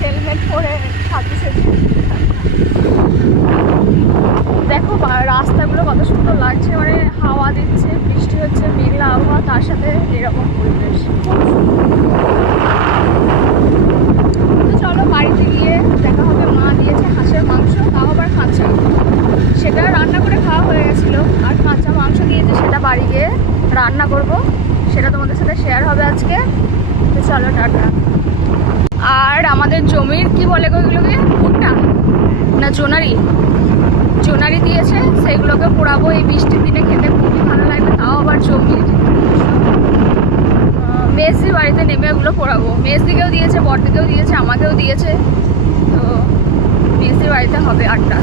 Helmet পরে সাথে সাথে দেখো রাস্তাগুলো কত সুন্দর লাগছে, মানে হাওয়া দিচ্ছে, বৃষ্টি হচ্ছে, মেঘলা আবহাওয়া, তার সাথে এরকম পরিবেশ। তো চলো বাড়িতে গিয়ে দেখা হবে। মা দিয়েছে হাঁসের মাংস, তাও আবার কাঁচা, সেটা রান্না করে খাওয়া হয়ে গেছিলো। আর কাঁচা মাংস দিয়েছে, সেটা বাড়ি গিয়ে রান্না করব, সেটা তোমাদের সাথে শেয়ার হবে আজকে। তো চলো টাটা। আর আমাদের জমির কি বলে গো এগুলোকে, ভুট্টা না জোনারি, জোনারি দিয়েছে, সেগুলোকে পোড়াবো এই বৃষ্টির দিনে, খেতে খুবই ভালো লাগবে। তাও আবার জমির। মেসি বাড়িতে নেমে ওগুলো পোড়াবো। মেসদিকেও দিয়েছে, বড়দিকেও দিয়েছে, আমাকেও দিয়েছে। তো মেসির বাড়িতে হবে আড্ডা।